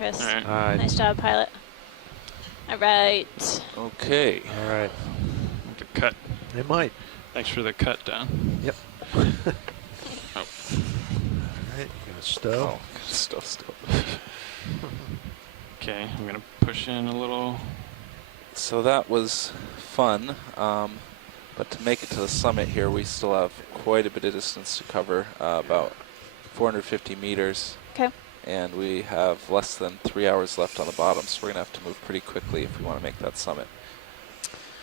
Chris. All right. All right. Nice job, pilot. All right. Okay. All right. To cut. They might. Thanks for the cut down. Yep. Oh. All right. Gonna stow. Oh, still. Okay, I'm gonna push in a little. So that was fun, but to make it to the summit here, we still have quite a bit of distance to cover, about 450 meters. Okay. And we have less than 3 hours left on the bottom, so we're gonna have to move pretty quickly if we want to make that summit.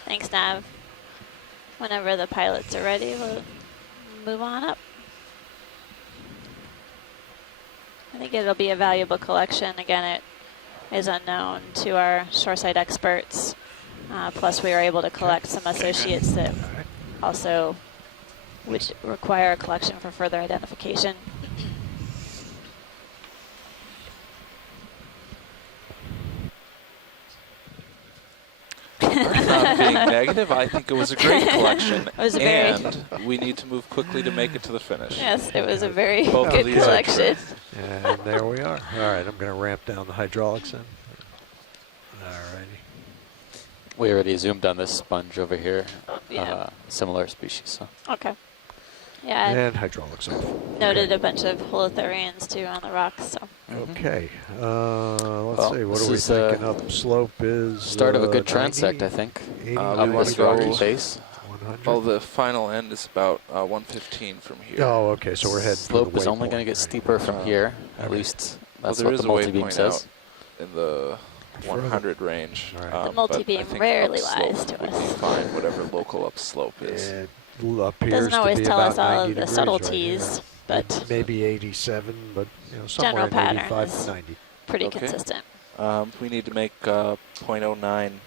Thanks, Nav. Whenever the pilots are ready, we'll move on up. I think it'll be a valuable collection. Again, it is unknown to our shoreside experts. Plus, we were able to collect some associates that also would require a collection for further identification. Not being negative, I think it was a great collection, It was a and we need to move quickly to make it to the finish. Yes, it was a very Both of good these are collection. And there we are. All right. I'm going to ramp down the hydraulics then. All righty. We already zoomed on this sponge over here. Yeah. Similar species. So. Okay. Yeah, And hydraulics off. I noted a bunch of holothurians too on the rocks. So. Okay. Let's Well, see. What this are we is, thinking up? Slope is Start of a good 90, transect, I think. 80, we Up wanna this go- rocky face. 100. Well, the final end is about 115 from here. Oh, okay. So we're heading for Slope the is only waypoint, going to get right. steeper from here. At Okay. least Well, that's there what is the a multi-beam waypoint says. out in the 100 range. All right. The but multi-beam I think rarely upslope lies to we us. can find whatever local upslope is. It appears Doesn't to always be tell about us all 90 of the degrees subtleties, right but maybe 87, but somewhere General in 85 pattern to is 90. pretty Okay. consistent. We need to make 0.09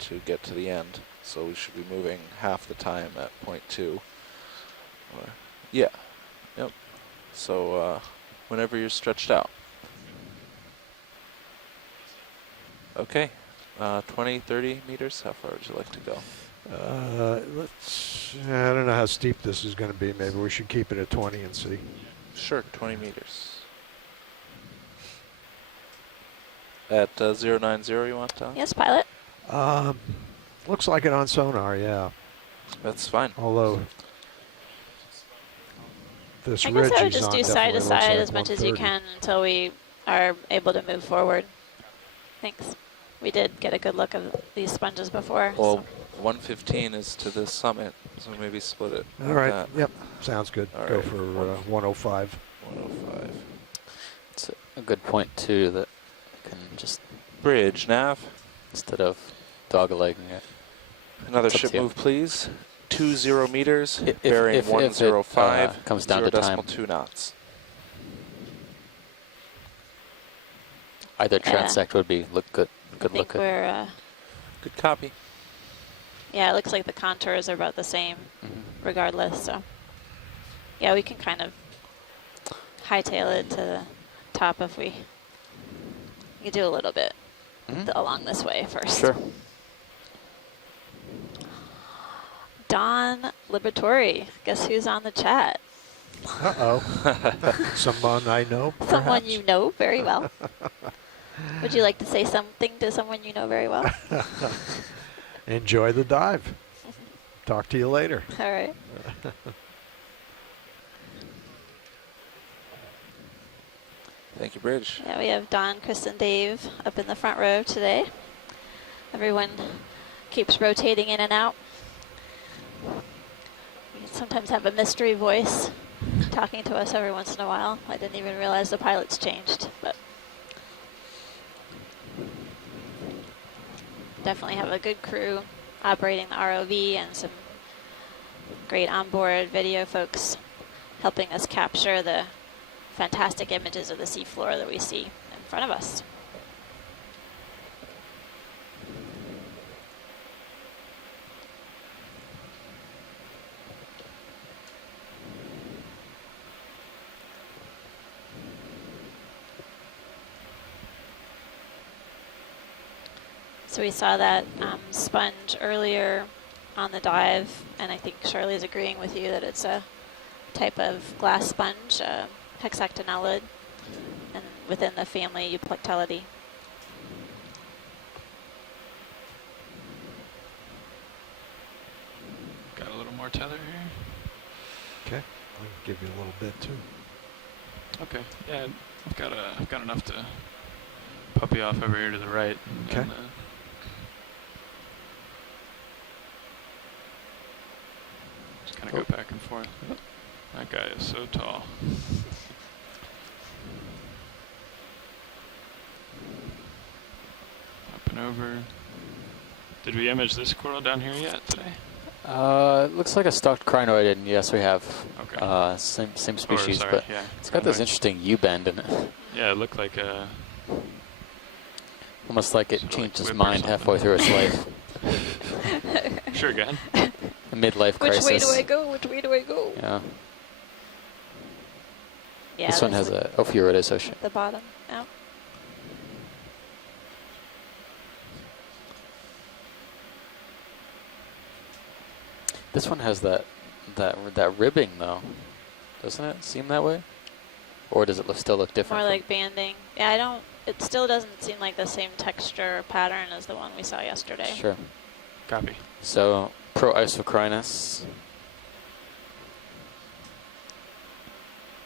to get to the end, so we should be moving half the time at 0.2. Yeah, yep. So whenever you're stretched out. Okay, 20, 30 meters, how far would you like to go? I don't know how steep this is going to be. Maybe we should keep it at 20 and see. Sure, 20 meters. At 090 you want, Tom? Yes, pilot. Looks like it on sonar, yeah. That's fine. Although this I ridge guess I would he's just on do side to definitely looks side like as much as you 130. can until we are able to move forward. Thanks. We did get a good look of these sponges before. Well, 115 is to this summit, so maybe split it. All like right, that. yep, sounds good. All Go right. for 105. 105. It's a good point, too, that you can just, Bridge, nav. instead of dog-legging it. Another It's up ship to you. move, please. 20 meters, If- bearing if it, 105, comes down to time. 0.2 knots. Either Yeah. transect would be good I think looking. we're, Good copy. yeah, it looks like the contours are about the same regardless. So, yeah, we can kind of hightail it to the top if we can do a little bit along this way first. Sure. Don Liberatore, guess who's on the chat? Uh-oh. Someone I know, perhaps? Someone you know very well. Would you like to say something to someone you know very well? Enjoy the dive. Talk to you later. All right. Thank you, Bridge. Yeah, we have Don, Chris, and Dave up in the front row today. Everyone keeps rotating in and out. We sometimes have a mystery voice talking to us every once in a while. I didn't even realize the pilot's changed, but definitely have a good crew operating the ROV and some great onboard video folks helping us capture the fantastic images of the seafloor that we see in front of us. So we saw that sponge earlier on the dive, and I think Charlie's agreeing with you that it's a type of glass sponge, hexactinellid. And within the family Euplectelidae. Got a little more tether here. Okay, I can give you a little bit too. Okay, yeah, I've got enough to puppy off over here to the right. Okay. And, just kind of go back and forth. That guy is so tall. Up and over. Did we image this coral down here yet today? It looks like a stalked crinoid, and yes, we have. Okay. Same species, sorry, but yeah, it's got this crinoid. interesting U-bend in it. Yeah, it looked like a... Almost like it Sort of changed like its whip or mind something. halfway through its life. Sure, go ahead. A midlife Which crisis. way do I go? Which way do I go? Yeah. Yeah, This one has a Ophiuroid ocean. at the bottom. Oh. This one has that ribbing though, doesn't it? Seem that way, or does it still look different? More like banding. Yeah, I don't. It still doesn't seem like the same texture or pattern as the one we saw yesterday. Sure. Copy. So Pro-isocrinus.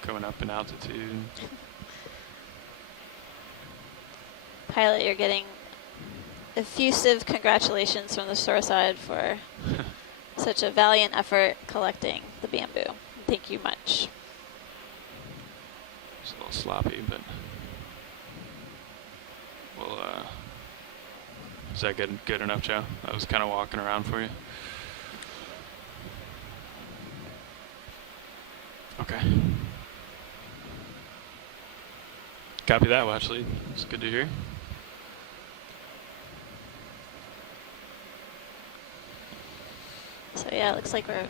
Going up in altitude. Pilot, you're getting effusive congratulations from the shore side for such a valiant effort collecting the bamboo. Thank you much. It's a little sloppy, but we'll, is that good enough, Joe? I was kind of walking around for you. Okay. Copy that, watch lead. It's good to hear. So yeah, it looks like we're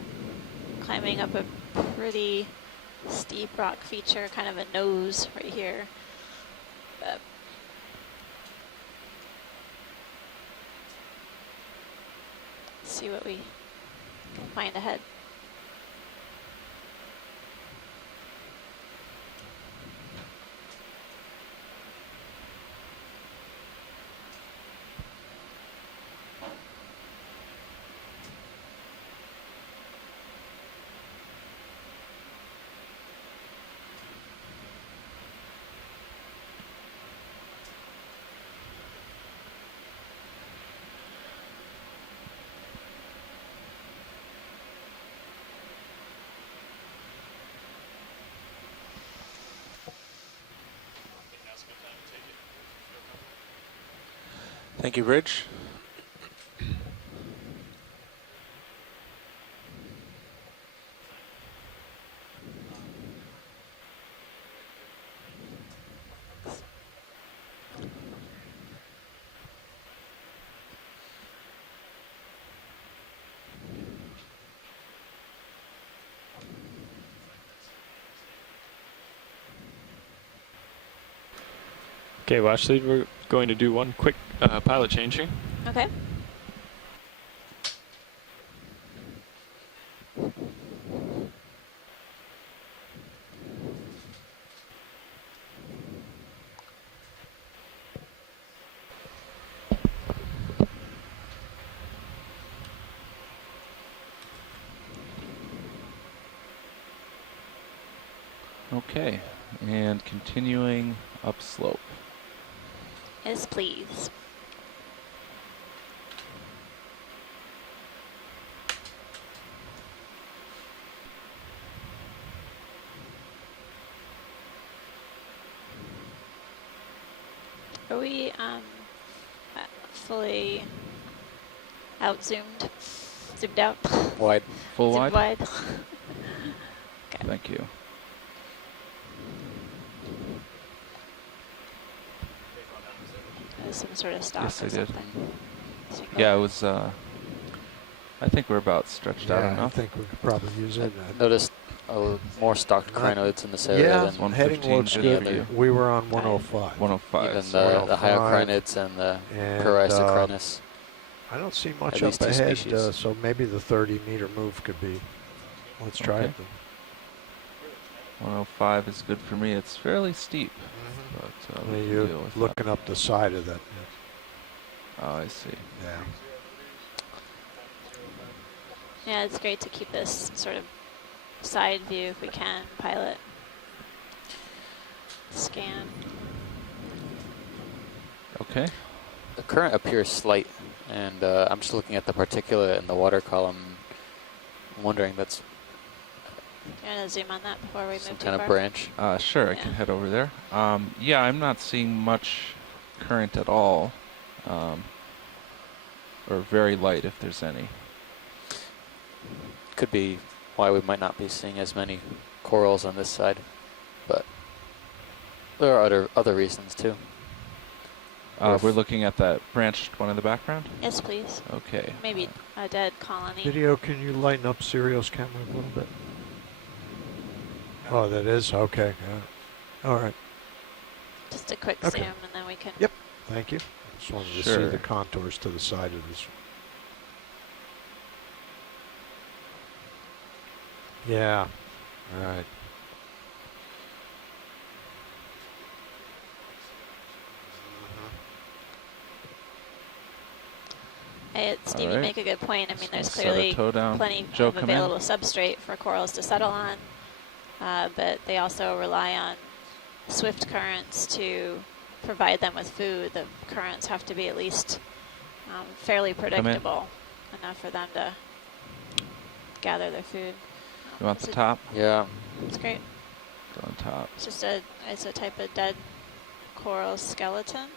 climbing up a pretty steep rock feature, kind of a nose right here. But let's see what we can find ahead. Thank you, Bridge. Okay, watch lead. We're going to do one quick pilot change here. Okay. Okay, and continuing upslope. Yes, please. Are we fully out-zoomed? Zoomed out? Wide. Full Zoomed wide? wide? Okay. Thank you. There's some sort of stop Yes, or I did. something. So Yeah, it was, I think we're about stretched out Yeah, I enough. think we could probably use it. Noticed more stalked crinoids in this area Yeah, than One heading 115 looks good good. for you. We were on 105. 105. even so the higher 105. crinids and the And, Pro-isocrinus. I don't see much At up least two ahead, species. so maybe the 30-meter move could be. Let's try Okay. it then. 105 is good for me. It's fairly steep, but we can deal You're with that. looking up the side of that. Oh, I see. Yeah. Yeah, it's great to keep this sort of side view if we can, pilot. Scan. Okay. The current appears slight, and I'm just looking at the particulate in the water column. I'm wondering that's You want to zoom on that before we move some too kind far? of branch. Sure, I Yeah. can head over there. Yeah, I'm not seeing much current at all, or very light if there's any. Could be why we might not be seeing as many corals on this side, but there are other reasons too. We're looking at that branched one in the background? Yes, please. Okay. Maybe a dead colony. Video, can you lighten up Serial's camera a little bit? Oh, that is? Okay. Yeah. All right. Just a quick Okay. zoom, and then we can. Yep. Thank you. Just wanted to see Sure. the contours to the side of this. Yeah. All right. Steve, you Alright. make a good point. I mean, Just there's gonna set a clearly toe down. plenty Joe, of come in. available substrate for corals to settle on, but they also rely on swift currents to provide them with food. The currents have to be at least fairly predictable enough for them to gather their food. You want the It's top? Yeah, It's great. Go on top. It's just it's a type of dead coral skeleton,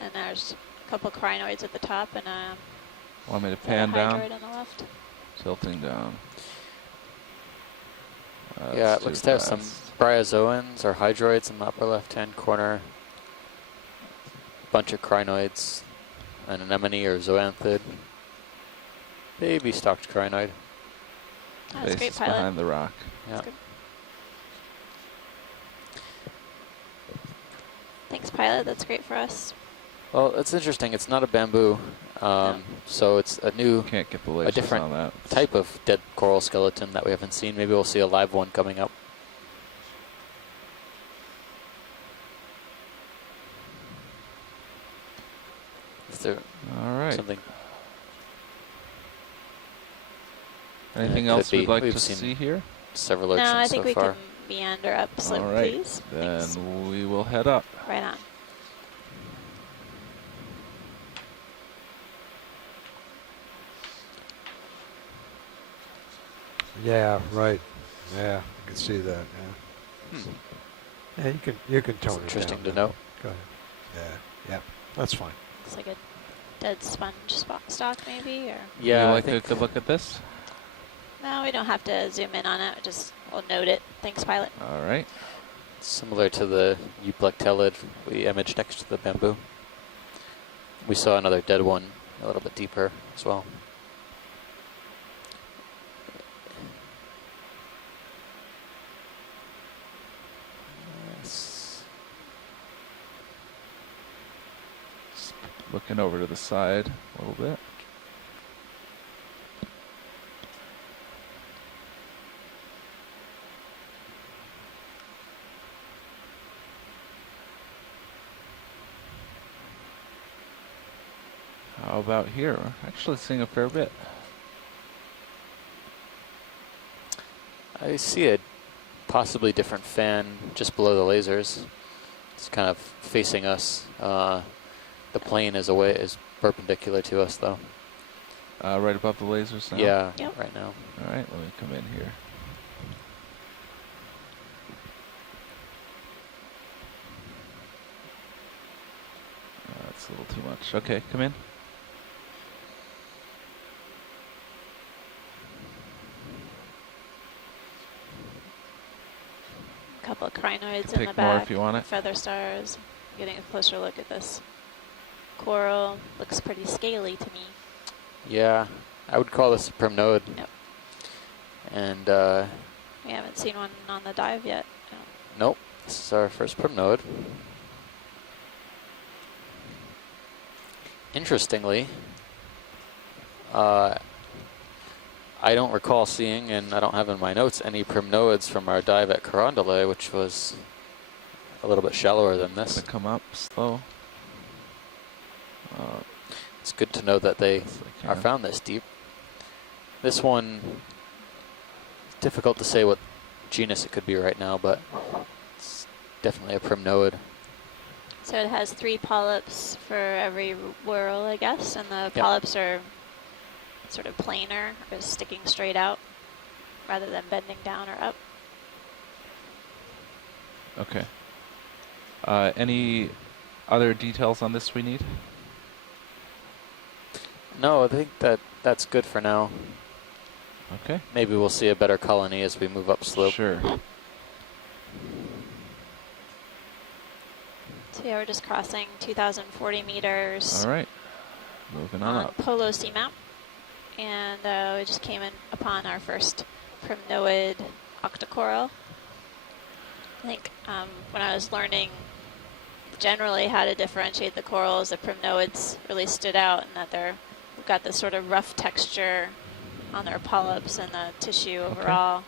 and there's a couple crinoids at the top and a Want me to and a pan down? hydroid on the left. Tilting down. yeah. That's It looks too to have some fast. bryozoans or hydroids in the upper left-hand corner. Bunch of crinoids, an anemone or zoanthid. Baby stalked crinoid. Oh, that's Face great, is pilot. behind the rock. Yeah. good. Thanks, pilot. That's great for us. Well, it's interesting. It's not a bamboo, so it's a new Can't get the lasers different on that. type of dead coral skeleton that we haven't seen. Maybe we'll see a live one coming up. Is there All right. something? Anything could else be. we'd like We've to seen see here? Several No, urchins I think so we far. can meander up slope, All right. please. Then Thanks. we will head up. Right on. Yeah, right. Yeah, I can see that. Yeah. Yeah, you can tone it down. Interesting to then. note. Go ahead. Yeah, that's fine. It's like a dead sponge stock, maybe, or Yeah, Would you I like think a good look at this? no, we don't have to zoom in on it. Just we'll note it. Thanks, pilot. All right. similar to the euplectellid we imaged next to the bamboo. We saw another dead one a little bit deeper as well. Yes. Just looking over to the side a little bit. How about here? We're actually seeing a fair bit. I see a possibly different fan just below the lasers. It's kind of facing us. The plane is perpendicular to us, though. Right above the lasers now? Yeah, Yep. right now. All right, let me come in here. That's a little too much. Okay, come in. A couple of crinoids in Take the more back. if you want it. Feather stars. Getting a closer look at this coral. Looks pretty scaly to me. Yeah, I would call this a primnode. Yep. And We haven't seen one on the dive yet. No. nope, this is our first primnode. Interestingly, I I don't recall seeing, and I don't have in my notes, any primnoids from our dive at Carondelet, which was a little bit shallower than this. Gonna come up slow. It's good to know that they Yes, I are can. found this deep. This one, it's difficult to say what genus it could be right now, but it's definitely a primnoid. So it has 3 polyps for every whorl, I guess, and the Yep. polyps are sort of planar, or sticking straight out, rather than bending down or up. Okay. Any other details on this we need? No, I think that's good for now. Okay. Maybe we'll see a better colony as we move up slope. Sure. So yeah, we're just crossing 2,040 meters All right. Moving on on up. Polo Seamount. And we just came in upon our first primnoid octocoral. I think when I was learning generally how to differentiate the corals, the primnoids really stood out in that they've got this sort of rough texture on their polyps and the tissue overall.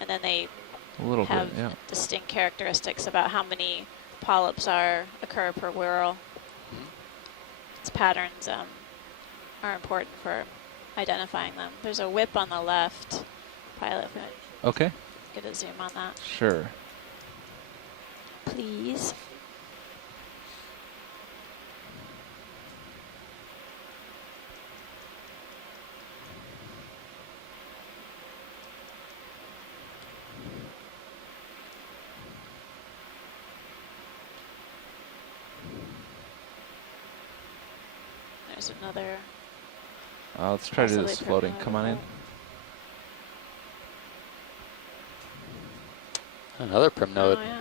And then they A little have bit, yeah. distinct characteristics about how many polyps occur per whorl. Its patterns are important for identifying them. There's a whip on the left. Pilot, if we might Okay. get a zoom on that, Sure. please. There's another. Let's try to do possibly this floating. primnoid Come on in. hole. Another primnoid. Oh, yeah.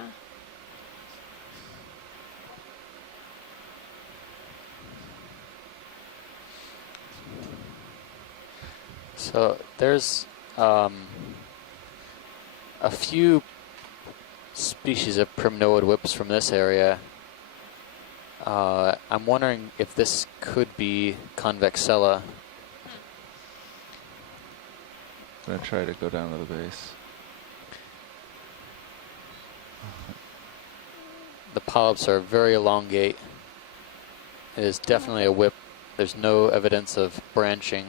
So there's a few species of primnoid whips from this area. I'm wondering if this could be Convexella. I'm gonna try to go down to the base. The polyps are very elongate. It is definitely a whip. There's no evidence of branching.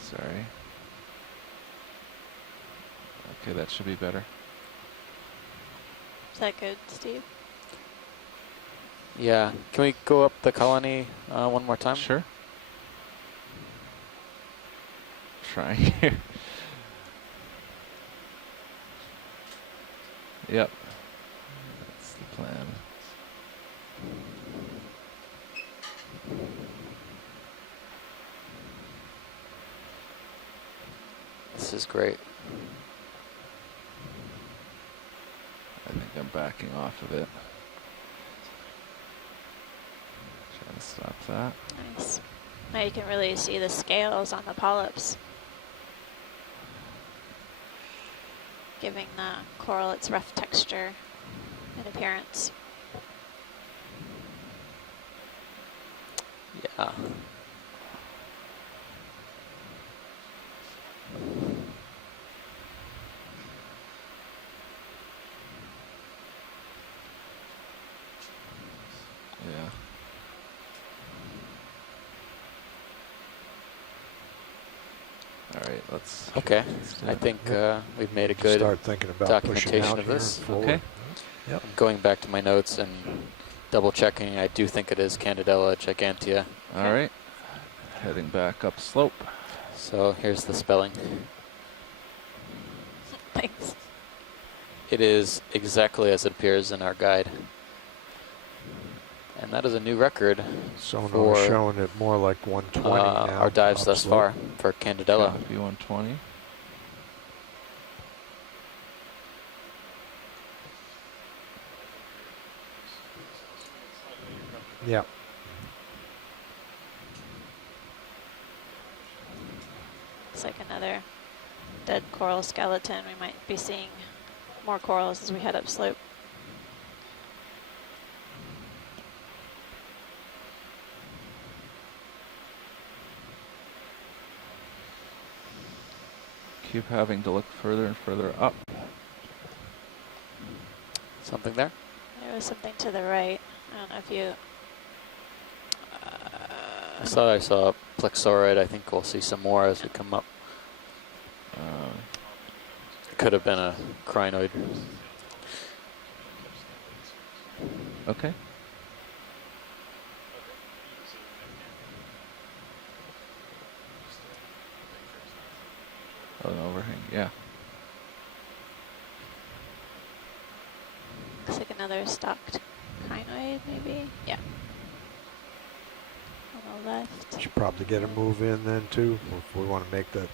Sorry. Okay, that should be better. Is that good, Steve? Yeah. Can we go up the colony one more time? Sure. Trying here. Yep. That's the plan. This is great. I think I'm backing off of it. Trying to stop that. Nice. Now you can really see the scales on the polyps, giving the coral its rough texture and appearance. Yeah. Yeah. All right, let's. Okay. let's do I it. think we've made a Just good start thinking about pushing documentation out of here this. and forward. Okay. Yep. going back to my notes and double checking. I do think it is Candidella gigantea. All right. Heading back up slope. So here's the spelling. Thanks. It is exactly as it appears in our guide. And that is a new record Sonar for showing it more like 120 now. our dives up thus slope. far for Candidella. Copy 120. Yeah. It's like another dead coral skeleton. We might be seeing more corals as we head up slope. keep having to look further and further up. Something there? There was something to the right. I don't know if you... I saw a plexaurid. I think we'll see some more as we come up. It could have been a crinoid. Okay. Oh, an overhang, yeah. Looks like another stalked crinoid, maybe? Yeah. On the left. Should probably get a move in then too, if we want to make that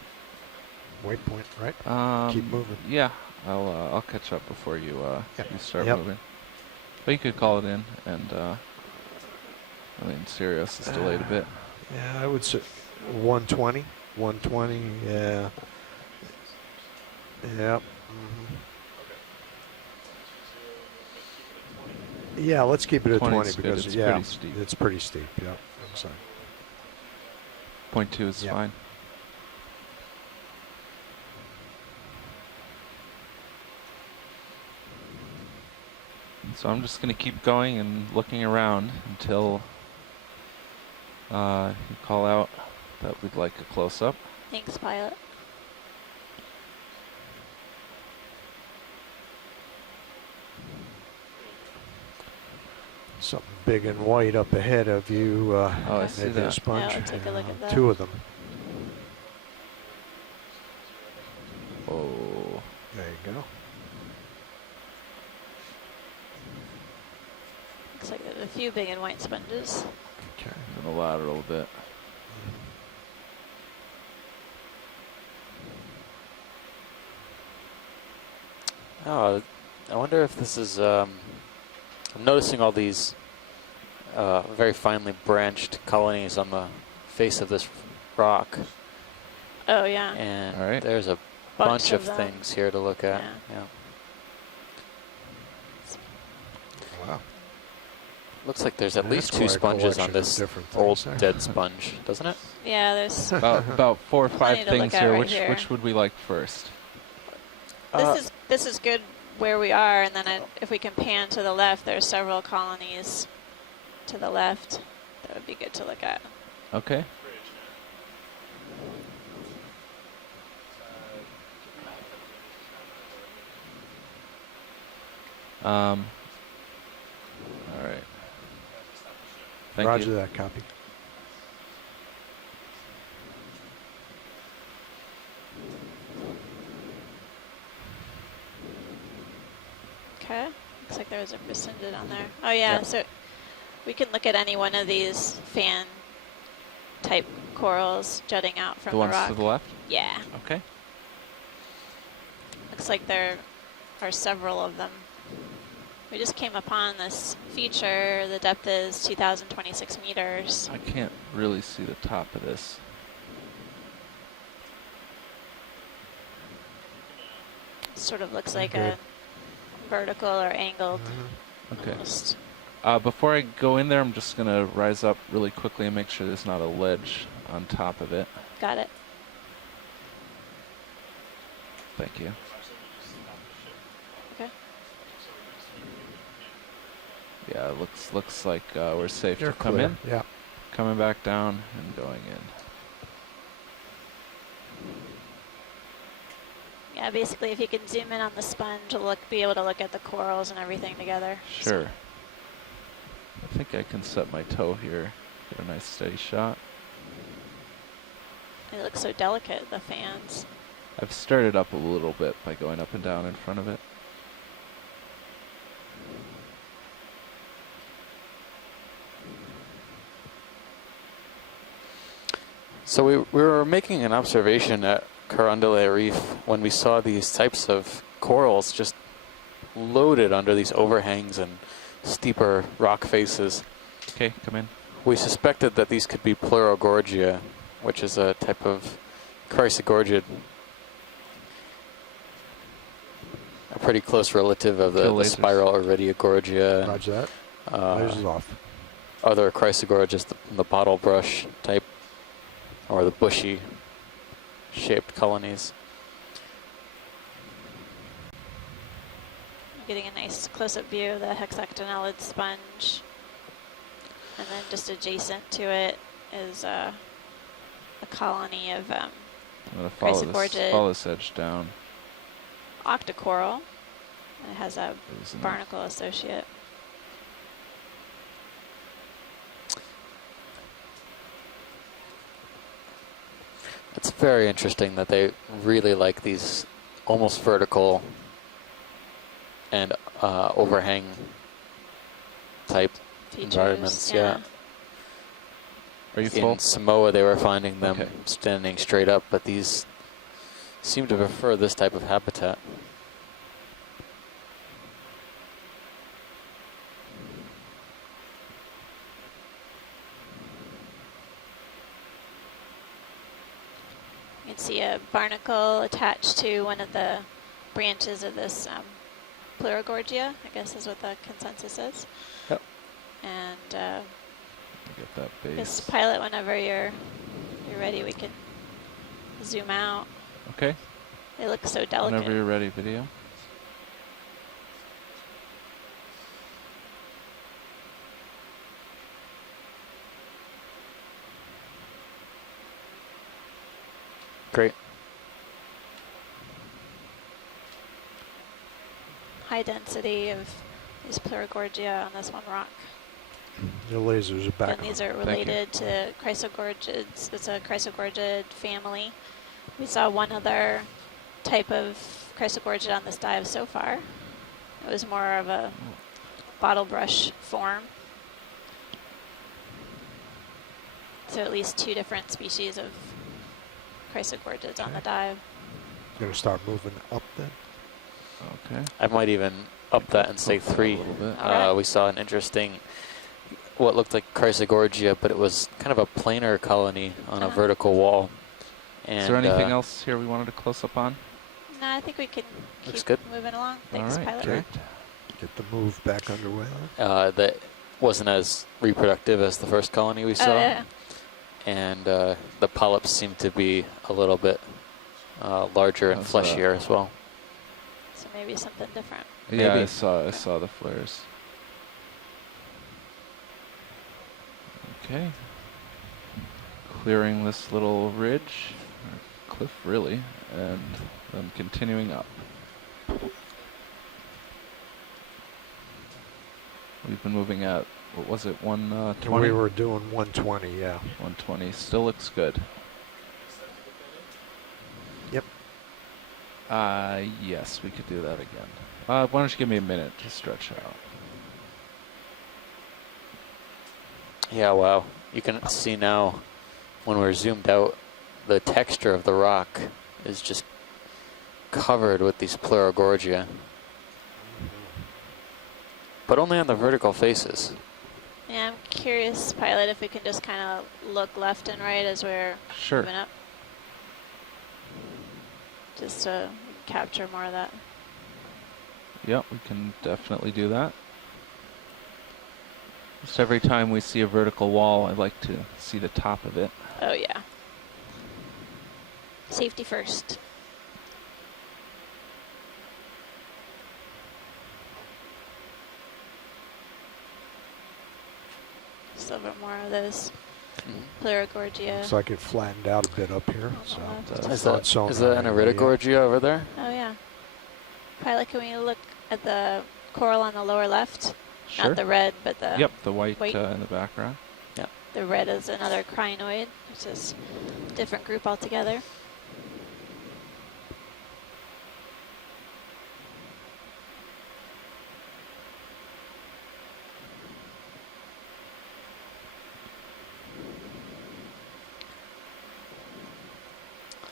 waypoint, right? Keep moving. Yeah, I'll catch up before you you start Yep. moving. But you could call it in, and I mean, Sirius is delayed a bit. Yeah, I would say 120. 120, yeah. Yep. Yeah, let's keep it at 20 20 is good. because It's yeah, pretty steep. it's pretty steep. Yeah, I'm sorry. 0.2 is Yep. fine. So I'm just going to keep going and looking around until you call out that we'd like a close-up. Thanks, pilot. Something big and white up ahead of you. Oh, I Okay. see Maybe a that. sponge. Yeah, let's take a look at that. Two of them. Oh, There you go. Looks like there's a few big and white sponges. Okay. gonna ladder a little bit. Oh, I wonder if this is, I'm noticing all these very finely branched colonies on the face of this rock. Oh, yeah. And All right. there's a Bunch bunch of of them. things here to look at. Yeah. Yeah. Wow. Looks like there's at That's least two quite a sponges collection on of this different old things there. dead sponge, doesn't it? Yeah, there's... About 4 or 5 Plenty to look things at here. right Which here. which would we like first? This is good where we are, and then if we can pan to the left, there's several colonies to the left. That would be good to look at. Okay. All right. Thank Roger you. that, copy. Okay. Looks like there was a rescinded on there. Oh, yeah. Yep. So we can look at any one of these fan type corals jutting out from The the ones rock. to the left? Yeah. Okay. Looks like there are several of them. We just came upon this feature. The depth is 2,026 meters. I can't really see the top of this. Sort of looks like Okay. a vertical or angled. Okay. Almost. Before I go in there, I'm just going to rise up really quickly and make sure there's not a ledge on top of it. Got it. Thank you. Okay. Yeah, it looks like we're safe You're to come clear. in. Yeah. Coming back down and going in. Yeah, basically, if you can zoom in on the sponge, you'll be able to look at the corals and everything together. Sure. I think I can set my toe here. Get a nice steady shot. It looks so delicate, the fans. I've stirred it up a little bit by going up and down in front of it. So we were making an observation at Carondelet Reef when we saw these types of corals just loaded under these overhangs and steeper rock faces. Okay, come in. We suspected that these could be Pleurogorgia, which is a type of chrysogorgid, a pretty close relative of Kill the lasers. spiral Iridiogorgia and Roger that. Lasers off. other chrysogorgias, the bottle brush type, or the bushy shaped colonies. getting a nice close-up view of the hexactinellid sponge. And then just adjacent to it is a colony of I'm going to follow this edge down. octocoral. It has a Isn't it? barnacle associate. It's very interesting that they really like these almost vertical and overhang type Features, environments. Yeah. Are you full? In Samoa, they were finding them Okay. standing straight up, but these seem to prefer this type of habitat. You can see a barnacle attached to one of the branches of this Pleurogorgia, I guess is what the consensus is. Yep. And Get that base. this pilot, whenever you're ready, we can zoom out. Okay. They look so delicate. Whenever you're ready, video. Great. High density of these Pleurogorgia on this one rock. The lasers are back. And these are related to chrysogorgids. It's a chrysogorgid family. We saw one other type of chrysogorgid on this dive so far. It was more of a bottle brush form. So at least 2 different species of chrysogorgids on the dive. Going to start moving up then? Okay. I might even up that and say Up a 3. little bit. All right. We saw an interesting, what looked like chrysogorgia, but it was kind of a planar colony on a vertical wall. And Is there anything else here we wanted to close up on? No, I think we can Looks keep good. moving along. Thanks, right, pilot. great. Get the move back underway. that wasn't as reproductive as the first colony we saw. Oh, yeah. And the polyps seem to be a little bit larger and How's fleshier as well. So maybe something different. Yeah, Maybe. I saw the flares. Okay. Clearing this little ridge, or cliff really, and then continuing up. We've been moving at, what was it, 120? We were doing 120, yeah. 120. Still looks good. Yep. Yes, we could do that again. Why don't you give me a minute to stretch out? Yeah, wow. You can see now when we're zoomed out, the texture of the rock is just covered with these Pleurogorgia. But only on the vertical faces. Yeah, I'm curious, pilot, if we can just kind of look left and right as we're Sure. moving up. Just to capture more of that. Yep, we can definitely do that. Just every time we see a vertical wall, I like to see the top of it. Oh, yeah. Safety first. Just a little bit more of those Pleurogorgia. Looks like it flattened out a bit up here. So Is the Is front that, sonar is that an area. Iridogorgia over there? Oh, yeah. Pilot, can we look at the coral on the lower left? Sure. Not the red, but the Yep, the white white. in the background. The red is another crinoid, which is a different group altogether.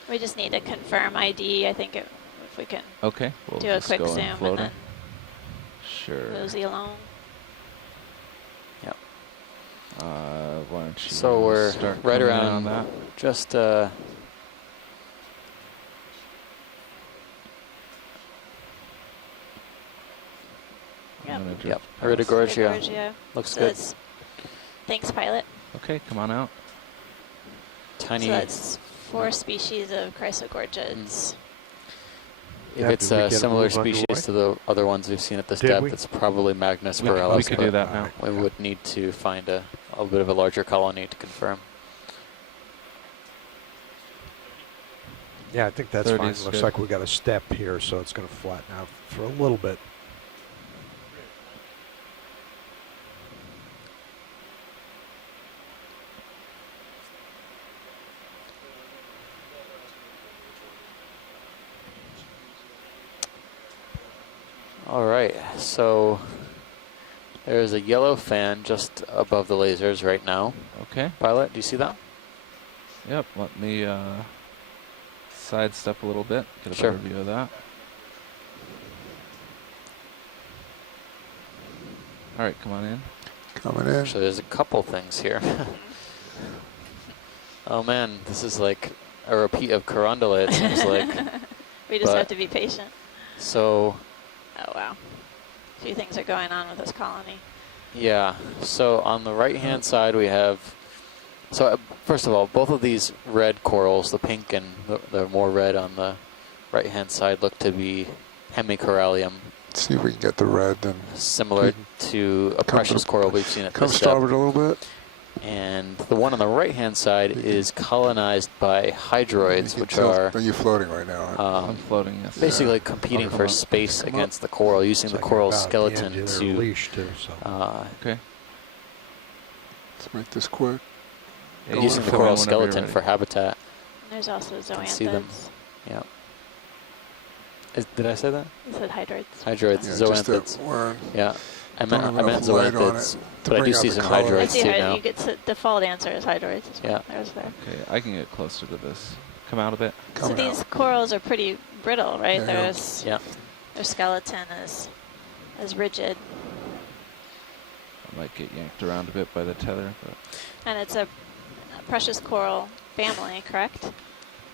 We just need to confirm ID. I think if we can Okay, we'll do a just quick go zoom in and floating. then Sure. mosey along. Yep. Why don't you So we're start right coming in around on that? just Yep. I'm gonna drift Yep, past. Iridogorgia. Pleurogorgia. Looks So good. that's, thanks, pilot. Okay, come on out. Tiny. So that's 4 species of chrysogorgids. If Yeah, it's did we a get a similar move species underway? to the other ones we've seen at this Did depth, we? it's probably Magnus We borealis. could do but that now. Alright. We would need to find a bit of a larger colony to confirm. Yeah, I think that's 30 fine. is Looks good. like we got a step here, so it's going to flatten out for a little bit. All right, so there's a yellow fan just above the lasers right now. Okay. Pilot, do you see that? Yep. Let me sidestep a little bit. Get a Sure. better view of that. All right, come on in. Coming in. Actually, there's a couple things here. Oh man, this is like a repeat of Carondelet, it seems like. We just But- have to be patient. So, Oh, wow. A few things are going on with this colony. yeah. So on the right-hand side, we have. So first of all, both of these red corals, the pink and the more red on the right-hand side, look to be hemicorallium, See if we can get the red. Then similar to a Come precious to- coral we've seen at come this depth. starboard a little bit. And the one on the right-hand side is colonized by hydroids, You which can tell- are Are you floating right now? Right? I'm floating. Yes. basically competing Come for up. space Come up. against the coral, using It's the like coral about the skeleton end of their to leash too, so. Okay. Let's make this quick. Yeah, Go using on, the come coral in whenever you're skeleton ready. for habitat. And there's also Can see them. zoanthids. Yeah. Did I say that? You said hydroids. Hydroids, Yeah, zoanthids. We're Yeah. I don't meant have enough light on zoanthids, it to but I bring do out see the some color. I hydroids see too how now. you get to default answer is hydroids. Yeah. There's there. Okay, I can get closer to this. Come out a bit. So coming these out. corals are pretty brittle, right? Yeah. There's Yeah. their skeleton is rigid, I might get yanked around a bit by the tether, but and it's a precious coral family, correct?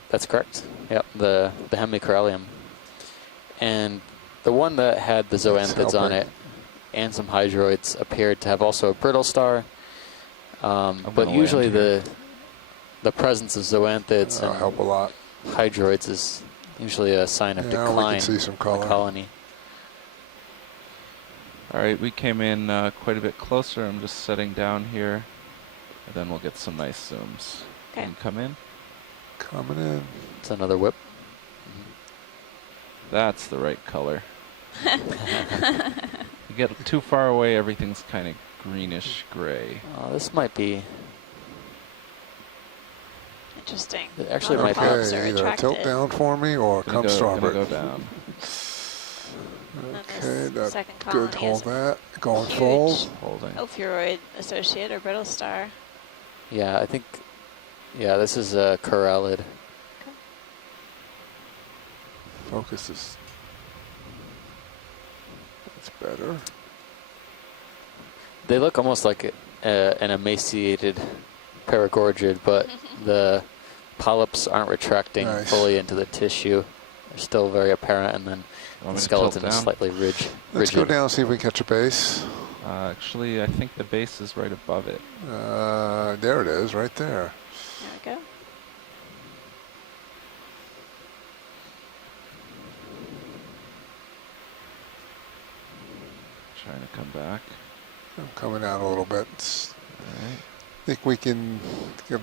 That's correct. Yep, the hemicorallium. And the one that had the zoanthids on helping. it and some hydroids appeared to have also a brittle star. But gonna usually land the presence of zoanthids That'll and help a lot. hydroids is usually a sign of Yeah, we decline can see some in the color. colony. all right, we came in quite a bit closer. I'm just setting down here, and then we'll get some nice zooms. Okay. Can you come in? Coming in. It's another whip. That's the right color. You get too far away, everything's kind of greenish gray. This might be. Interesting. It actually All the might be. polyps are Okay, either tilt retracted. down for me or Gonna come go, starboard. Gonna go down. And then Okay, this that's second good. colony Hold is that. Going huge. full. Holding. ophiuroid associate or brittle star. Yeah, I think. Yeah, this is a corallid. Focus is. It's better. They look almost like an emaciated paragorgid, but the polyps aren't retracting Nice. fully into the tissue. They're still very apparent, and then Want the me to tilt skeleton is down? slightly Let's go rigid. down and see if we can catch a base. Actually, I think the base is right above it. There it is, right there. There we go. Trying to come back. I'm coming out a little bit. All right. Think we can get.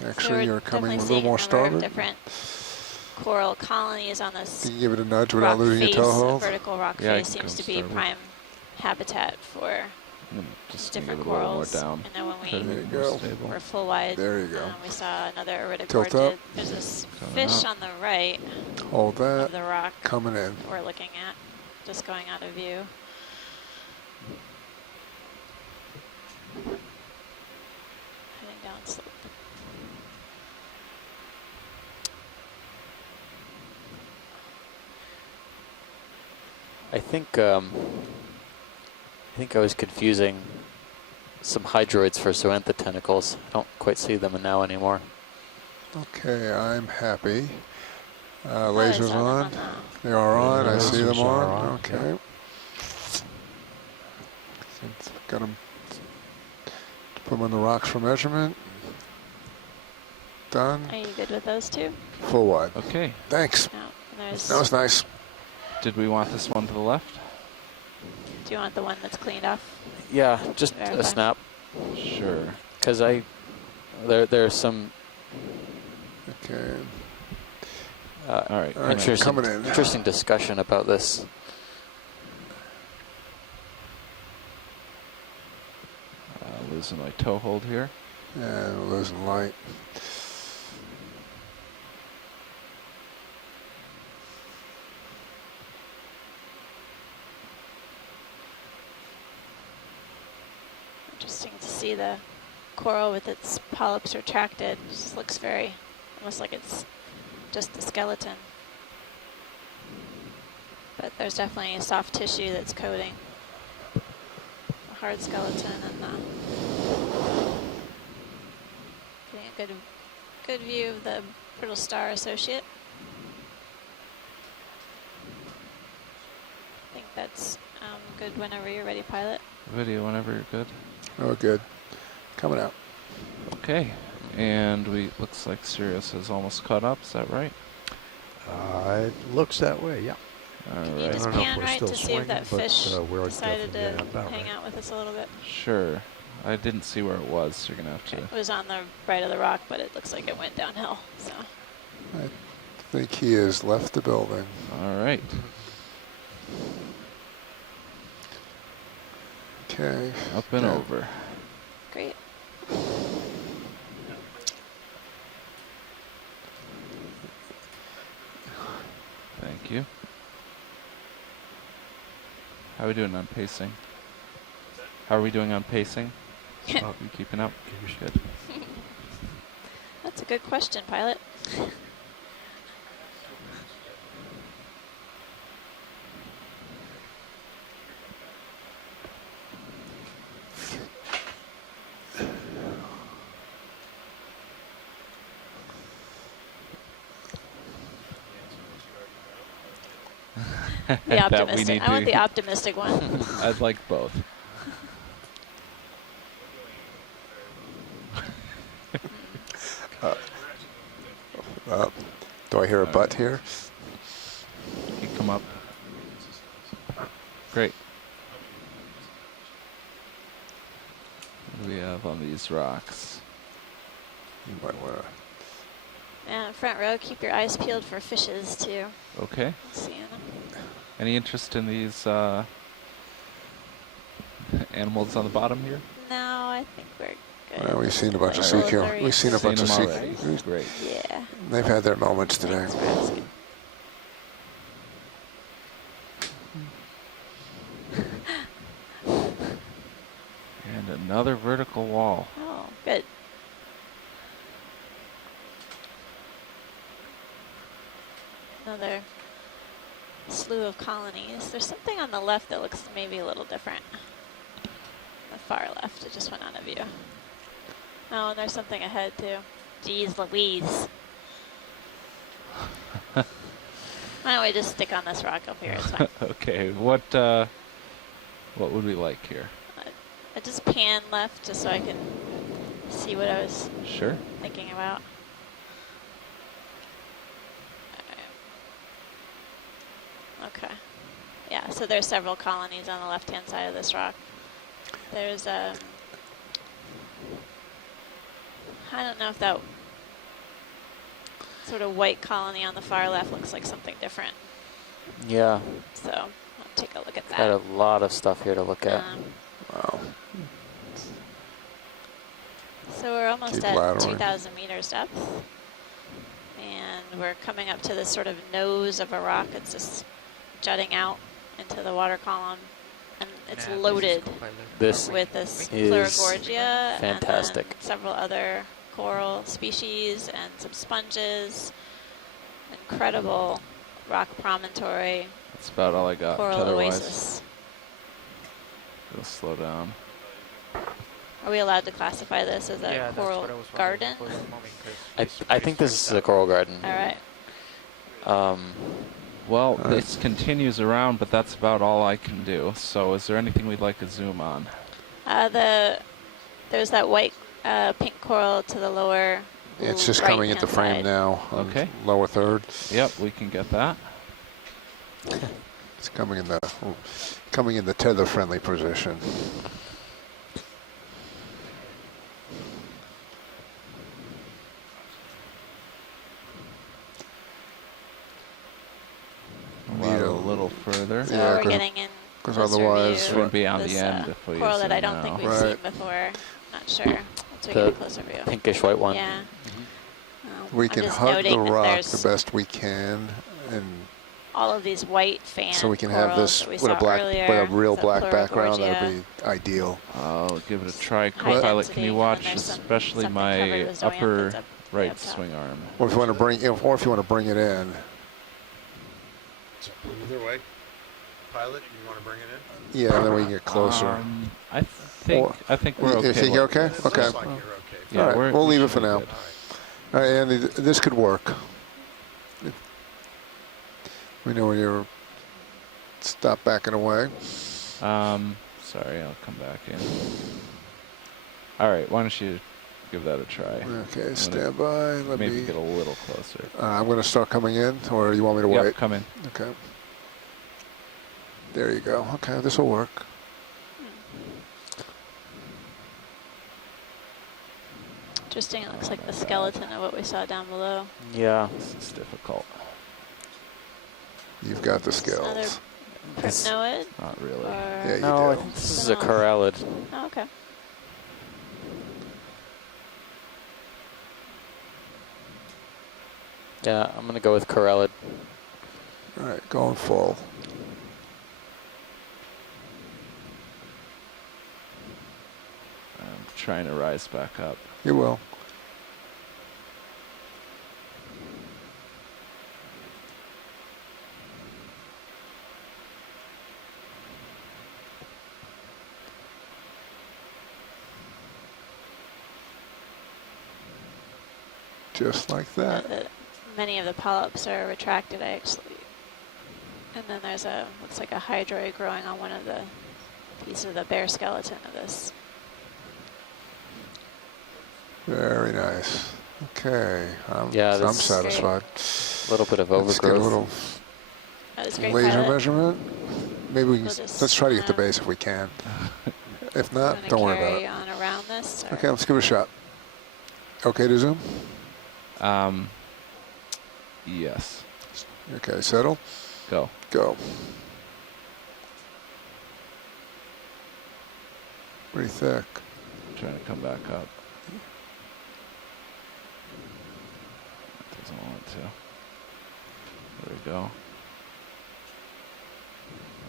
So Actually, we're you're coming a definitely little seeing more a number of starboard. different coral colonies on this Can you give it a nudge without rock losing your face. toe A hold? vertical rock Yeah, I face can seems go to be starboard. prime habitat for I'm just gonna different get a little more corals. down. And then when Try to we There make you it more go. stable. were full wide, There you go. we saw another Tilt iridogorgid. up. There's this Coming fish up. on the right Hold that. of the rock Coming in. that we're looking at, just going out of view. Heading down slope. I think I was confusing some hydroids for zoanthid tentacles. I don't quite see them now anymore. Okay, I'm happy. I Lasers saw them on. the- They are on. I Lasers see them are on. on, Okay. Got them. Put them on the rocks for measurement. Done. Are you good with those two? Full wide. Okay. Thanks. No. There's, That was nice. Did we want this one to the left? do you want the one that's cleaned off? Yeah, just Verify. a snap. Sure. Because there's some Okay. All right. All right, interesting, coming in. interesting discussion about this. Losing my toe hold here. And we're losing light. Interesting to see the coral with its polyps retracted. It just looks very, almost like it's just the skeleton. But there's definitely a soft tissue that's coating the hard skeleton and getting a good view of the brittle star associate. I think that's good whenever you're ready, pilot. Video whenever you're good. Oh, good. Coming out. Okay. And looks like Sirius has almost caught up. Is that right? It looks that way, yeah. All Can you right. just I don't know if pan we're right still to see if that swinging, but, fish we're decided to definitely, yeah, about hang right. out with us a little bit? Sure. I didn't see where it was, so you're going to have to... It was on the right of the rock, but it looks like it went downhill. So I think he has left the building. All right. Okay. Up and Yeah. over. great. Thank you. How are we doing on pacing? How are we doing on pacing? Oh, you keeping up? Good. That's a good question, pilot. The That we optimistic. need I want to- the optimistic one. I'd like both. Do I hear a butt here? You come up. Great. What do we have on these rocks? You might want to. And front row, keep your eyes peeled for fishes too. Okay. Seeing them. Any interest in these animals on the bottom here? No, I think we're good. Well, we've seen a bunch of All sea right. cucumber. We've seen a bunch of them sea. already. Great. Yeah. They've had their moments today. Thanks for asking. And another vertical wall. Oh, good. Another slew of colonies. There's something on the left that looks maybe a little different. The far left, it just went out of view. Oh, and there's something ahead too. Jeez Louise. Why don't we just stick on this rock up here? It's fine. Okay. What would we like here? I just pan left just so I can see what I was Sure. thinking about. Okay. Yeah, so there's several colonies on the left-hand side of this rock. There's I don't know if that sort of white colony on the far left looks like something different. Yeah, So I'll take a look at got a that. lot of stuff here to look at. Wow. So we're almost Keep at laterally. 2,000 meters depth. And we're coming up to this sort of nose of a rock. It's just jutting out into the water column. And it's loaded This with this is Pleurogorgia fantastic. and then several other coral species and some sponges. Incredible rock promontory, That's about all I got. coral Otherwise, oasis. it'll slow down. Are we allowed to classify this as a coral garden? I think this is a coral garden. All right. Well, this continues around, but that's about all I can do. So is there anything we'd like to zoom on? There's that white pink coral to the lower It's just coming at the frame side. now. On Okay. Lower third. Yep, we can get that. It's coming in the tether friendly position. Need a little further. So Yeah, we're 'cause- getting in 'cause closer otherwise- view We're beyond this, the end if we coral use that I it don't think now. we've Right. seen before. Not sure. Once we get The a closer view. pinkish white one. Yeah. We I'm can just hug noting the that rock there's the best we can, and all of these white fan so we can have corals this that we with saw a black, earlier. with a real So black background. Pleurogorgia, That'd be ideal. I'll give it a try. high Co-pilot, density, can you and watch then there's especially something my covered with zoanthids upper up right up top. swing arm? Or if you want to bring it in. Either way, pilot, you want to bring it in? Yeah, then we can get closer. I think we're okay. You think you're with- okay? Looks Okay. like you're okay. Yeah, All right, we're- we'll we leave it should for be now. good. All right, Andy, this could work. We know when you're stop backing away. Sorry, I'll come back in. All right, why don't you give that a try? Okay, stand by. Let Maybe me. get a little closer. I'm going to start coming in, or you want me to Yep, wait? come in. Okay. There you go. Okay, this will work. Interesting. It looks like the skeleton of what we saw down below. Yeah. This is difficult. You've got the Another skills. Primnoid? Not really. Or Yeah, you No, I do. think this is a corallid. Oh, okay. Yeah, I'm gonna go with corallid. All right, going full. I'm trying to rise back up. You will. Just like that. Many of the polyps are retracted, actually. And then there's looks like a hydroid growing on one of the pieces of the bare skeleton of this. Very nice. Okay, Yeah, I'm this- satisfied. A little bit of Let's get a overgrowth. little That was great, laser pilot. measurement. Maybe we can. We'll just, Let's try to get the base if we can. If not, Gonna don't worry about carry it. on around this. or- Okay, let's give it a shot. Okay to zoom? Yes. Okay, settle. Go. Go. Pretty thick. Trying to come back up. Doesn't want to. There we go.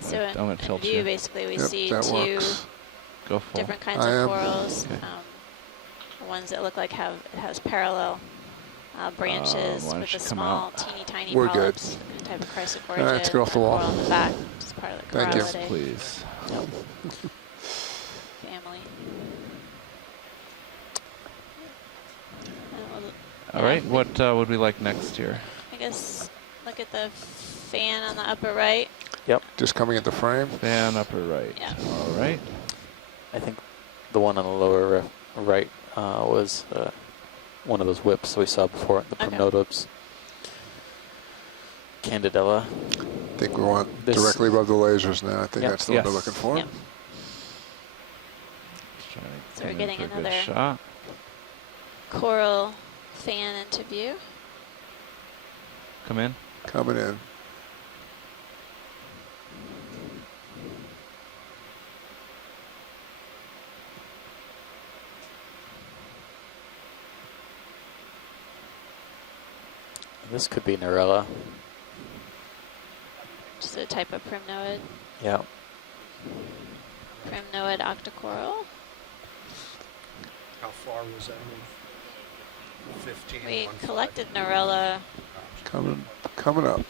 So I'm gonna in tilt view, you. basically, we Yep, see that two works. Go full. different kinds I of am. corals. Okay. The ones that look like it has parallel branches why don't with you the come small, out? teeny tiny We're good. polyps, a type of chrysogorgia. All right, let's get off the and wall. coral on the back, which is part of the Thank you. corallidae Please. family. And we'll, All yeah, right. What would we like next here? I guess look at the fan on the upper right. Just coming at the frame. Fan upper right. Yeah. All right. I think the one on the lower right was one of those whips we saw before, the Okay. Primnodobes. Candidella. I think we want This- directly above the lasers now. I think Yep. that's the one they're Yes. looking for. Yep. Just trying to So come we're in getting for a good another- shot. Coral fan into view. Come in. Coming in. This could be Narella. Just a type of primnoid. Yeah. Primnoid octocoral. How far was that move? 15. We 1, 5. collected Narella Coming up.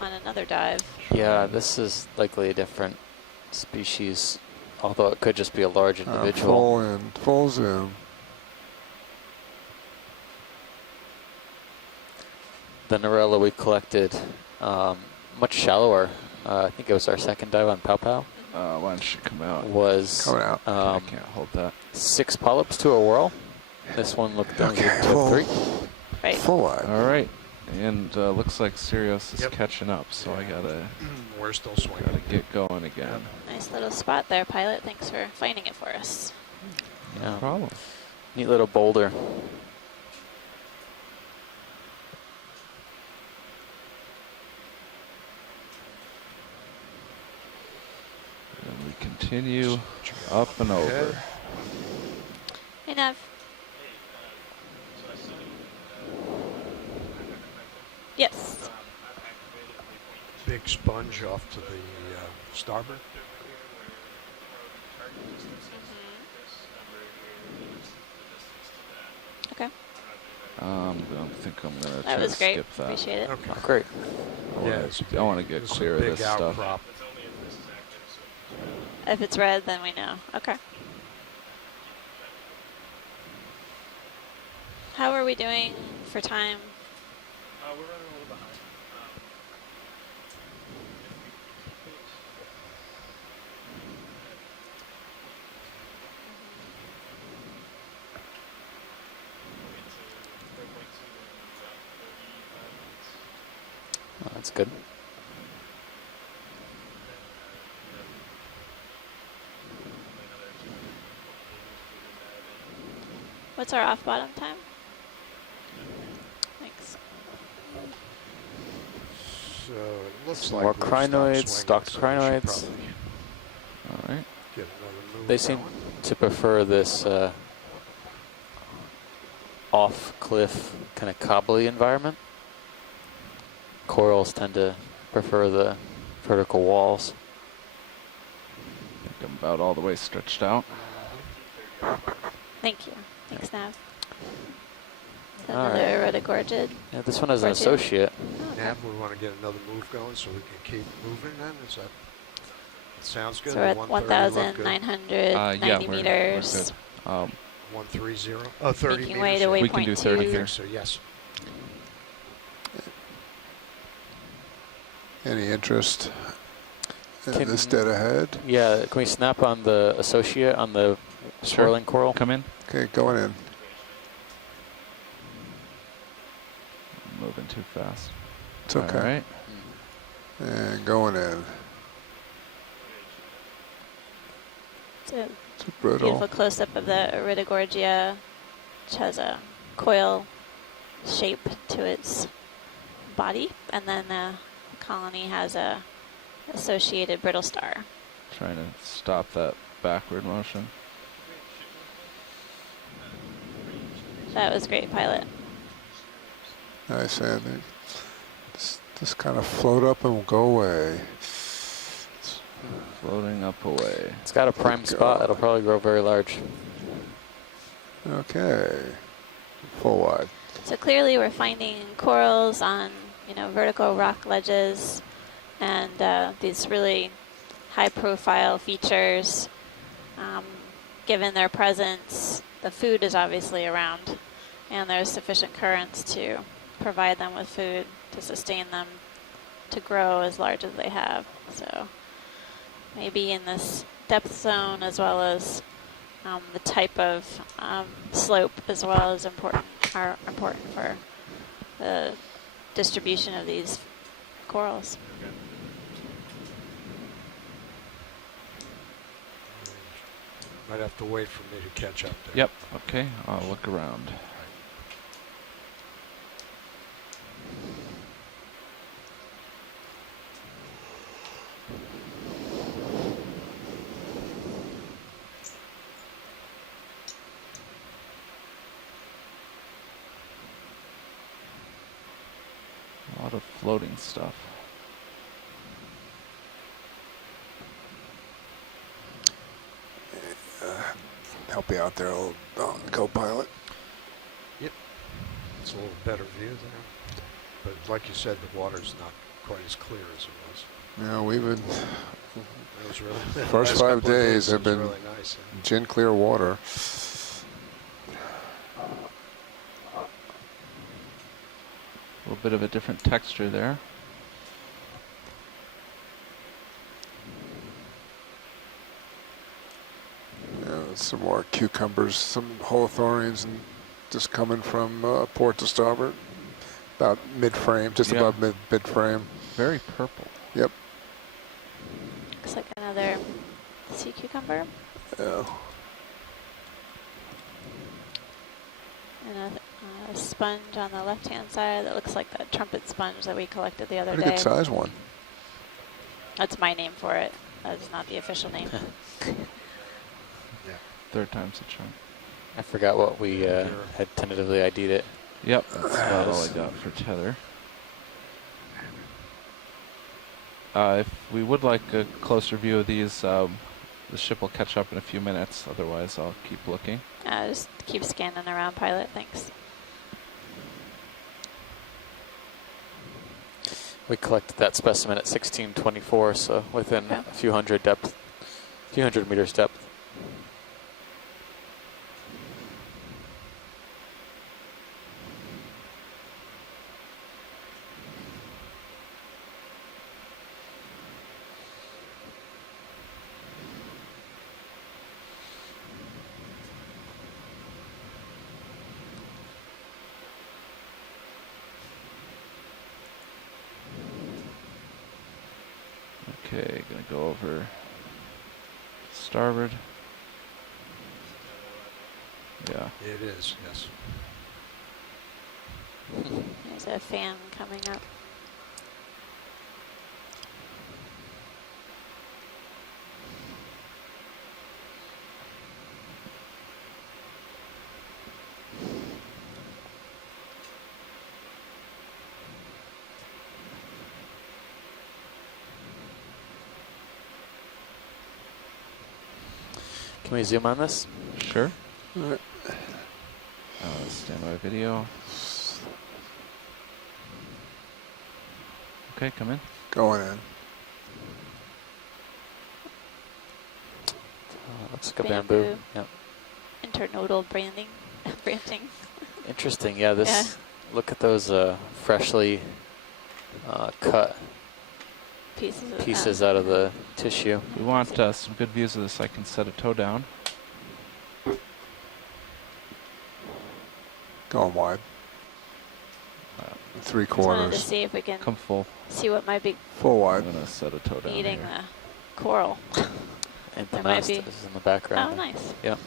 on another dive. Yeah, this is likely a different species, although it could just be a large individual. Full in. Full zoom. The Narella we collected much shallower. I think it was our second dive on Pow Pow. Why don't you come out? Was Coming out. I can't hold that. 6 polyps to a whorl. This one looked only Okay, to full. 3. Right. Full wide. All right. And looks like Sirius is Yep. catching up, so I Yeah. gotta We're still swinging. get going again. Nice little spot there, pilot. Thanks for finding it for us. No Yeah. problem. Neat little boulder. And we continue up and over. Hey, Nav. Yes. Big sponge off to the starboard. Okay. I think I'm gonna try That to was great. skip that. Appreciate it. Okay. Great. I want to get There's some clear of big this stuff. outcrop. If it's red, then we know. Okay. How are we doing for time? We're running a little behind. Oh, that's good. What's our off bottom time? Thanks. So it looks Some like more we've stopped crinoids, swinging, stocked so we should crinoids. probably All right. get another move They seem going. to prefer this off-cliff kind of cobbly environment. Corals tend to prefer the vertical walls. I think I'm about all the way stretched out. Thank you. Thanks, Nav. All Another right. rotogorgid. Yeah, this one is an Or two. associate. Nav, we want to get another move going so we can keep moving then? Is that sounds good? So we're at 130 look good? 1,990 yeah, we're meters. good. 130? Oh, 30 Making meters. way to yeah. We can do waypoint 30 2. here. So yes. Any interest in Can- this dead ahead? Yeah, can we snap on the associate on the Sure. swirling coral? Come in. Okay, going in. Moving too fast. It's okay. All right. And going in. It's a It's brittle. beautiful close-up of the Iridogorgia, which has a coil shape to its body, and then the colony has a associated brittle star. Trying to stop that backward motion. That was great, pilot. Nice, Andy. Just kind of float up and go away. Floating up away. It's got a prime Good spot. go. It'll probably grow very large. Okay. Full wide. So clearly we're finding corals on, vertical rock ledges and these really high-profile features. Given their presence, the food is obviously around, and there's sufficient currents to provide them with food to sustain them to grow as large as they have. So maybe in this depth zone, as well as the type of slope as well is are important for the distribution of these corals. Might have to wait for me to catch up there. Yep. Okay. I'll look around. A lot of floating stuff. Help you out there, old co-pilot. It's a little better view there. But like you said, the water's not quite as clear as it was. Yeah, we've been It was really the First last 5 couple of days have was been really nice. gin clear water. A little bit of a different texture there. Some more cucumbers, some holothurians, and just coming from port to starboard. About mid-frame, just Yeah. above mid-frame. Very purple. Yep. Looks like another sea cucumber. Yeah. And a sponge on the left-hand side that looks like that trumpet sponge that we collected the other Pretty day. good size one. That's my name for it. That is not the official name. Third time's the charm. I forgot what we had tentatively ID'd it. Yep, that's about all I got for tether. If we would like a closer view of these, the ship will catch up in a few minutes. Otherwise, I'll keep looking. Just keep scanning around, pilot. Thanks. We collected that specimen at 1624, so within Okay. a few hundred meters depth. Okay, gonna go over starboard. Yeah. It is, yes. There's a fan coming up. Can we zoom on this? Sure. Alright. Standby video. Okay, come in. Going in. Looks like a bamboo. Bamboo. Yep. Internodal branding, branching. Interesting. Yeah. This. Look at those freshly cut Pieces. out of the tissue. If we want some good views of this, I can set a toe down. Going wide. Three Just wanted to quarters. see if we can Come full. see what might be Full I'm wide. gonna set a toe down eating here. the coral. And There the might mast be- is in the background. Oh, nice. Yep.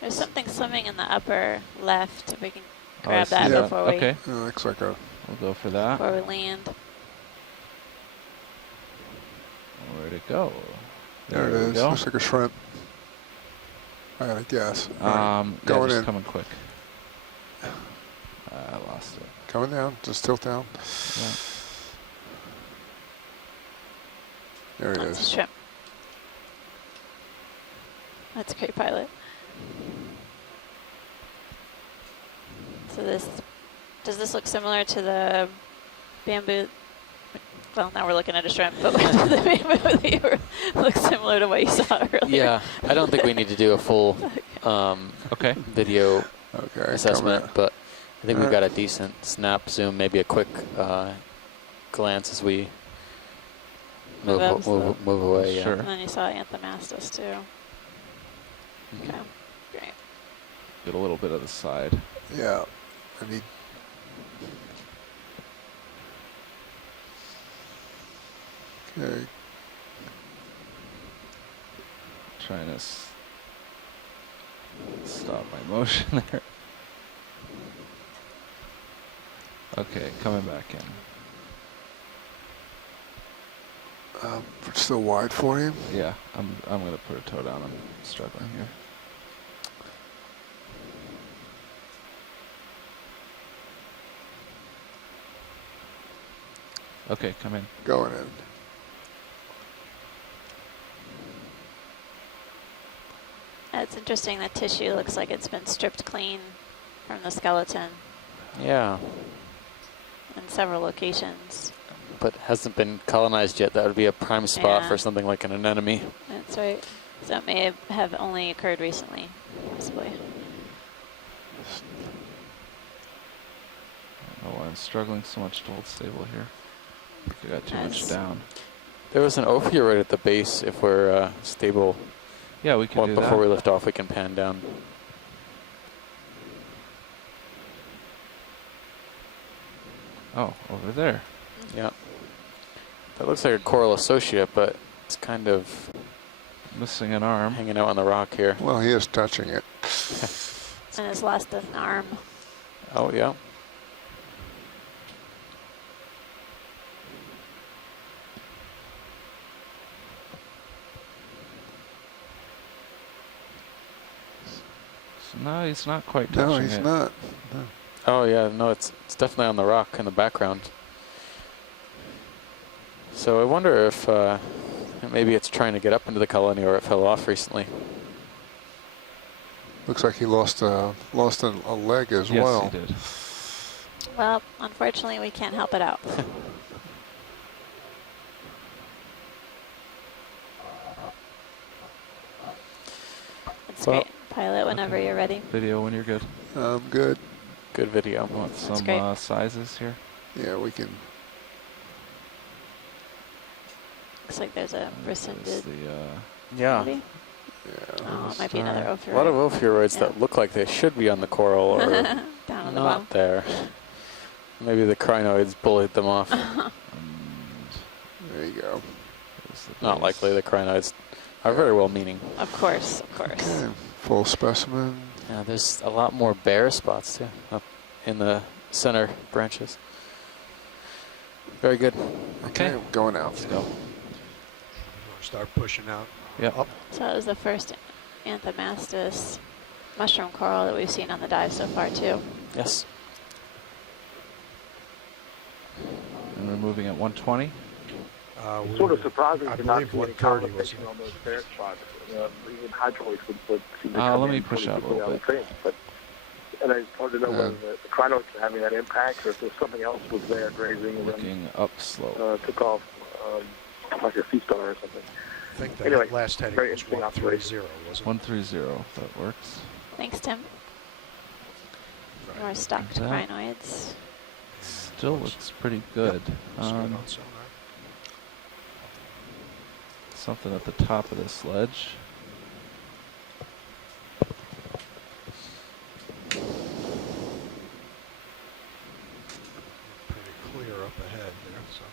There's something swimming in the upper left. If we can Oh, I grab see that that. before we Okay, Looks like a. we'll go for that. before we land. Where'd it go? There it we is. go. Looks like a shrimp. I guess. Yeah, Going just in. coming quick. I lost it. Coming down. Just tilt down. Yeah. There it That's a is. shrimp. That's great, pilot. So does this look similar to the bamboo? Well, now we're looking at a shrimp, but the bamboo that you looks similar to what you saw earlier. Yeah. I don't think we need to do a full Okay. video Okay. assessment, coming but I think we've Alright. got a decent snap zoom, maybe a quick glance as we Move up, move away. Yeah. Sure. And then you saw Anthomastus too. Okay, great. Get a little bit of the side. in. Yeah. I need. Okay. Trying to stop my motion there. Okay, coming back in. Still wide for you. Yeah, I'm gonna put a toe down. I'm struggling here. Okay, come in. Going in. It's interesting. The tissue looks like it's been stripped clean from the skeleton Yeah. in several locations. But hasn't been colonized yet. That would be a prime spot Yeah. for something like an anemone. That's right. So it may have only occurred recently, possibly. I don't know why I'm struggling so much to hold stable here. I think I got too much Nice. down. There was an opioid at the base. If we're stable, Yeah, we can well, do before that. we lift off, we can pan down. Oh, over there. Yeah. That looks like a coral associate, but it's kind of Missing an arm. hanging out on the rock here. Well, he is touching it. And it's lost an arm. Oh, yeah. So no, he's not quite No, touching he's it. not. No. Oh, yeah. No, it's definitely on the rock in the background. So I wonder if maybe it's trying to get up into the colony or it fell off recently. Looks like he lost a leg as Yes, well. he did. Well, unfortunately, we can't help it out. It's Well, great. Pilot whenever okay. you're ready. Video when you're good. Good. Good video. Want That's some great. sizes here? Yeah, we can. Looks like there's a There's rescinded. the, Yeah. Maybe? Yeah. Oh, it might be another A ophiuroid. lot of ophiuroids Yeah. that look like they should be on the coral or Down on the bottom. not there. Maybe the crinoids bullied them off. and There you go. there's the Not base. likely. The crinoids are very well meaning. Of course, of course. Okay. Full specimen. Yeah, there's a lot more bare spots too up in the center branches. Very good. Okay, going out. Let's go. Start pushing out. Yep. Up. So that was the first Anthomastus mushroom coral that we've seen on the dive so far too. Yes. And we're moving at 120. We Sort of were- surprising I to not believe see any 130 conversation was on those bare spots. Even hydroids would seem to let come me in push pretty out a quickly, little I would think. But, and I wanted to know whether the crinoids were having that impact or if there's something else was there grazing and then Looking up slope. took off like a sea star or something. I think the Anyway, last heading very was interesting 130, wasn't it? 130. That works. Thanks, Tim. More stocked Like that. crinoids. Still looks pretty good. It's good on sonar. Something at the top of this ledge. Pretty clear up ahead there. So.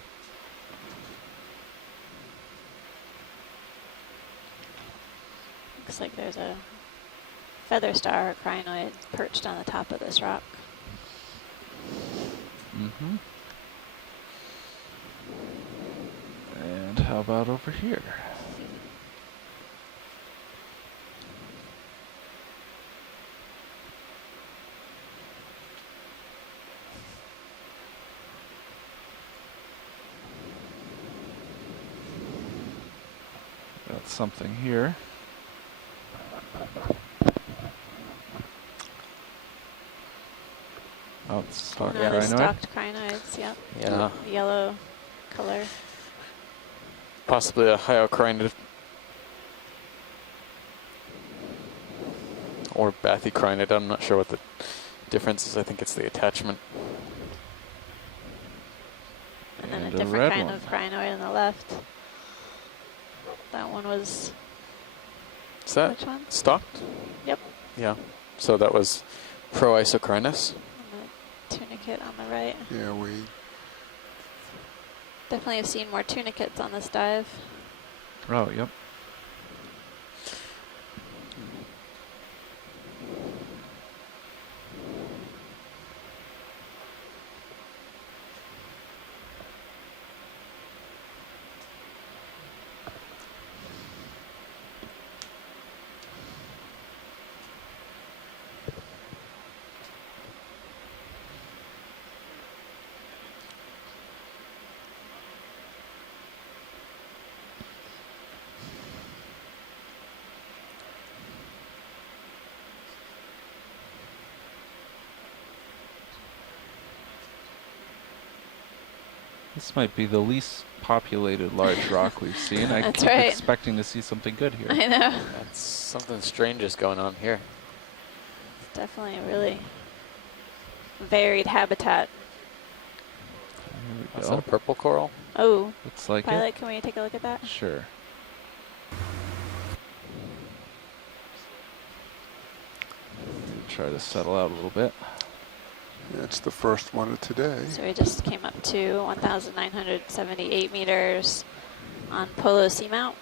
Looks like there's a feather star or crinoid perched on the top of this rock. Mm-hmm. And how about over here? Got something here. Oh, it's stock Another crinoid. stocked crinoids, yep. Yeah. Yellow color. Possibly a hyocrinid or bathycrinid. I'm not sure what the difference is. I think it's the attachment. And then a And a different red kind one. of crinoid on the left. That one was, Is that which one? stocked? Yep. Yeah. So that was proisocrinus. And the tunicate on the right. Yeah, we. Definitely have seen more tunicates on this dive. Oh, yep. This might be the least populated large rock we've seen. I That's keep right. expecting to see something good here. I know. That's something strange is going on here. Definitely a really varied habitat. Here we Is go. that a purple coral? Oh, Looks like Pilot, can we take a look at that? it. Sure. Try to settle out a little bit. It's the first one of today. So we just came up to 1,978 meters on Polo Seamount.